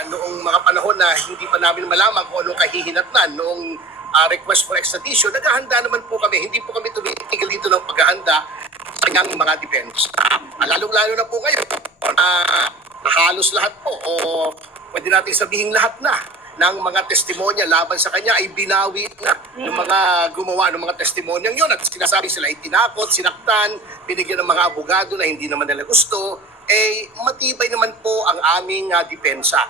noong mga panahon na hindi pa namin malaman kung anong kahihinatnan noong request for extradition, naghahanda naman po kami. Hindi po kami tumitigil dito ng paghahanda sa kanyang mga defense. Lalong-lalo na po ngayon na halos lahat po o pwede natin sabihin lahat na ng mga testimonya laban sa kanya ay binawi na ng mga gumawa ng mga testimonyang yun at sinasabi sila ay tinakot, sinaktan, binigyan ng mga abogado na hindi naman nila gusto, matibay naman po ang aming depensa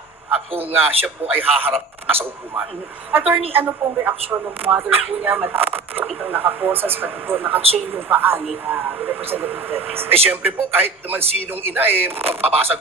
kung siya po ay haharap sa hukuman. Attorney, ano pong reaksyon ng mother po niya matapos itong nakaposas pati po naka-chain yung paa ni Representative Teves? Siyempre po, kahit naman sinong ina mapapasag,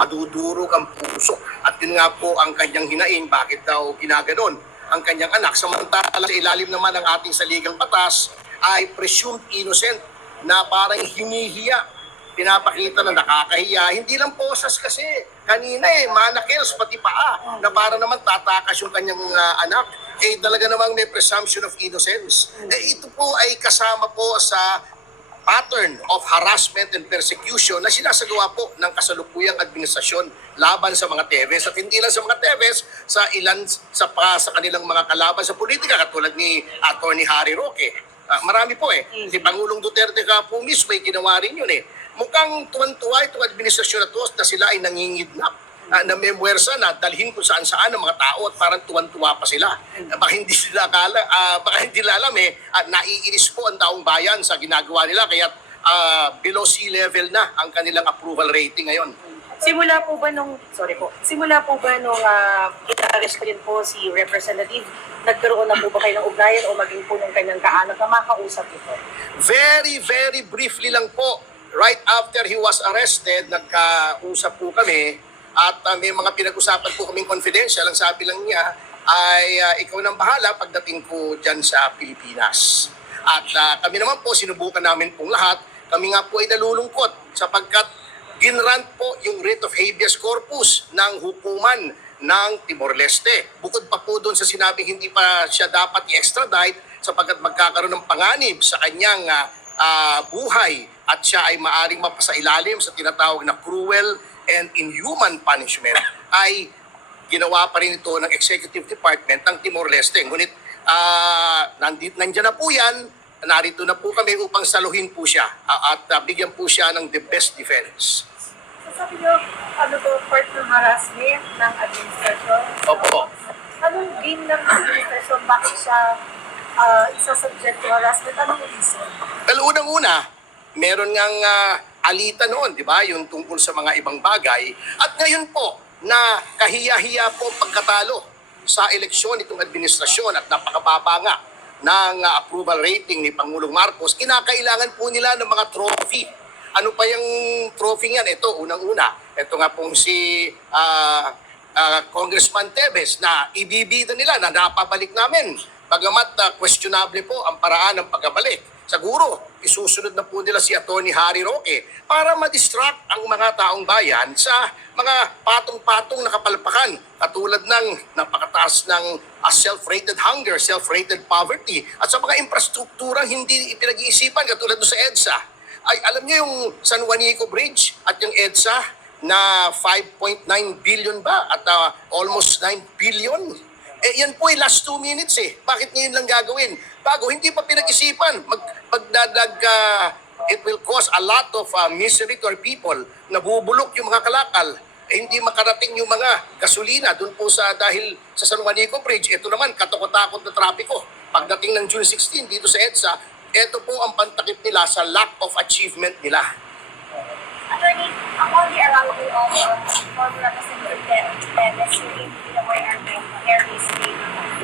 madudurog ang puso. At yun nga po ang kanyang hinaing, bakit daw ginaganon ang kanyang anak. Samantala sa ilalim naman ng ating saligang batas ay presumed innocent na parang hinihiya. Pinapakita na nakakahiya. Hindi lang posas kasi. Kanina manakils pati paa na para naman tatakas yung kanyang anak. Talaga namang may presumption of innocence. Ito po ay kasama po sa pattern of harassment and persecution na sinasagawa po ng kasalukuyang administrasyon laban sa mga Teves. At hindi lang sa mga Teves, sa ilan sa kanilang mga kalaban sa politika katulad ni Atty. Harry Roque. Marami po Si Pangulong Duterte ka po mismo ay ginawa rin yun Mukhang tuwan-tuwa itong administrasyon na to na sila ay nangingidnap na may muwersa na dalhin kung saan-saan ng mga tao at parang tuwan-tuwa pa sila. Baka hindi sila baka hindi nila alam naiinis po ang taong bayan sa ginagawa nila kaya below sea level na ang kanilang approval rating ngayon. Simula po ba nung ina-arrest rin po si Representative, nagkaroon na po ba kayo ng ugnayan o maging po ng kanyang kaanak na makausap ito? Very, very briefly lang po. Right after he was arrested, nagkausap po kami at may mga pinag-usapan po kaming confidential. Ang sabi lang niya ay ikaw nang bahala pagdating ko dyan sa Pilipinas. At kami naman po, sinubukan namin pong lahat. Kami nga po ay nalulungkot sapagkat ginrant po yung writ of habeas corpus ng hukuman ng Timor-Leste. Bukod pa po doon sa sinabing hindi pa siya dapat i-extradite sapagkat magkakaroon ng panganib sa kanyang buhay at siya ay maaring mapasailalim sa tinatawag na cruel and inhuman punishment ay ginawa pa rin ito ng Executive Department ng Timor-Leste. Ngunit nandiyan na po yan, narito na po kami upang saluhin po siya at bigyan po siya ng the best defense. So sabi niyo, part ng harassment ng administrasyon? Opo. Anong gain ng administrasyon? Bakit siya isa-subject to harassment? Anong reason? Well, unang-una, meron ngang alita noon, di ba? Yung tungkol sa mga ibang bagay. At ngayon po, na kahiya-hiya po pagkatalo sa eleksyon itong administrasyon at napakababa nga ng approval rating ni Pangulong Marcos, kinakailangan po nila ng mga trophy. Ano pa yung trophy yan? Ito, unang-una. Ito nga pong si Congressman Teves na ibibida nila na napabalik namin. Bagamat questionable po ang paraan ng pagkabalik. Siguro, isusunod na po nila si Atty. Harry Roque para ma-distract ang mga taong bayan sa mga patong-patong na kapalpakan katulad ng napakataas ng self-rated hunger, self-rated poverty at sa mga infrastrukturang hindi ipinag-iisipan katulad sa EDSA. Ay, alam niyo yung San Juanico Bridge at yung EDSA na 5.9 billion ba at almost 9 billion? Yan po ay last 2 minutes Bakit ngayon lang gagawin? Bago, hindi pa pinag-isipan. It will cause a lot of misery to our people. Nabubulok yung mga kalakal. Hindi makarating yung mga gasolina dun po dahil sa San Juanico Bridge. Ito naman, katakot-takot na trapiko. Pagdating ng June 16 dito sa EDSA, ito po ang pantakip nila sa lack of achievement nila. Attorney, upon the arrival of former Representative Teves in Pinamoy Airbase Bay,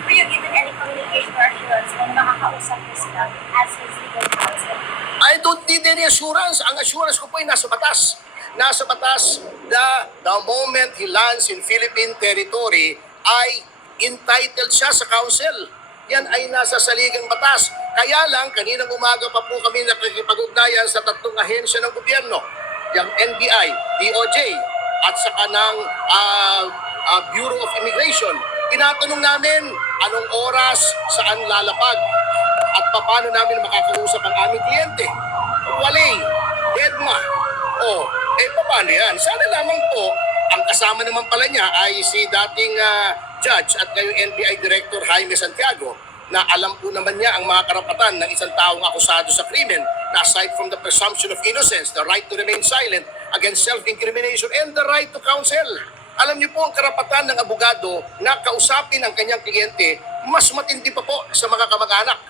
were you given any communication or assurance kung makakausap niyo sila as his legal counsel? I don't need any assurance. Ang assurance ko po ay nasa batas. Nasa batas na the moment he lands in Philippine territory ay entitled siya sa counsel. Yan ay nasa saligang batas. Kaya lang, kaninang umaga pa po kami nakikipag-ugnayan sa 3 ahensya ng gobyerno. Yung NBI, DOJ, at saka ng Bureau of Immigration. Tinatanong namin anong oras, saan lalapag, at paano namin makakausap ang aming kliyente. Walay, deadma. Paano yan? Sana lamang po Ang kasama naman pala niya ay si dating judge at ngayon NBI Director Jaime Santiago, na alam po naman niya ang mga karapatan ng isang taong akusado sa krimen, na aside from the presumption of innocence, the right to remain silent against self-incrimination, and the right to counsel. Alam niyo po ang karapatan ng abogado na kausapin ang kanyang kliyente, mas matindi pa po sa mga kamag-anak.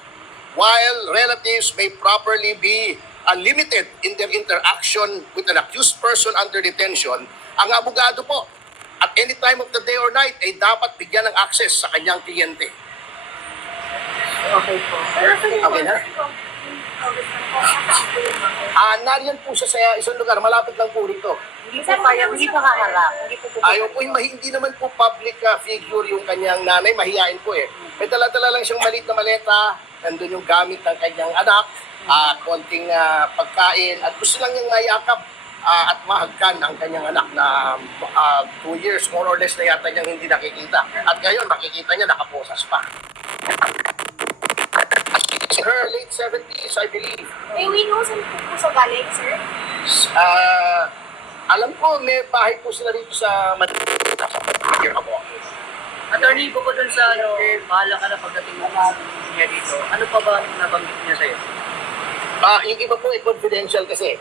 While relatives may properly be limited in their interaction with an accused person under detention, ang abogado po at any time of the day or night ay dapat bigyan ng access sa kanyang kliyente. Okay po. Okay na? Nariyan po siya sa isang lugar, malapit lang po rito. Hindi po kaya, hindi po haharap. Hindi po Ayaw po, hindi naman po public figure yung kanyang nanay, mahihain po eh. May dala-dala lang siyang maliit na maleta, nandun yung gamit ng kanyang anak, konting pagkain, at gusto lang niyang mayakap at mahagkan ang kanyang anak na 2 years, more or less na yata niyang hindi nakikita. At ngayon, makikita niya, nakaposas pa. Her late 70s, I believe. May we know saan po sa galing, sir? Alam ko, may bahay po sila rito sa Manila. Attorney, bukod dun sa bahala ka na pagdating mo niya dito, ano pa ba nabanggit niya sa'yo? Yung iba po ay confidential kasi.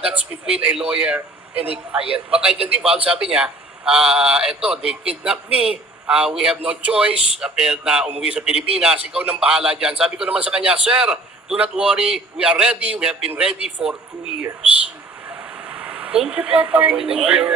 That's between a lawyer and a client. But I can divulge, sabi niya, they kidnapped me. We have no choice. Appeared na umuwi sa Pilipinas. Ikaw nang bahala dyan. Sabi ko naman sa kanya, Sir, do not worry. We are ready. We have been ready for 2 years. Thank you po, attorney. Thank you.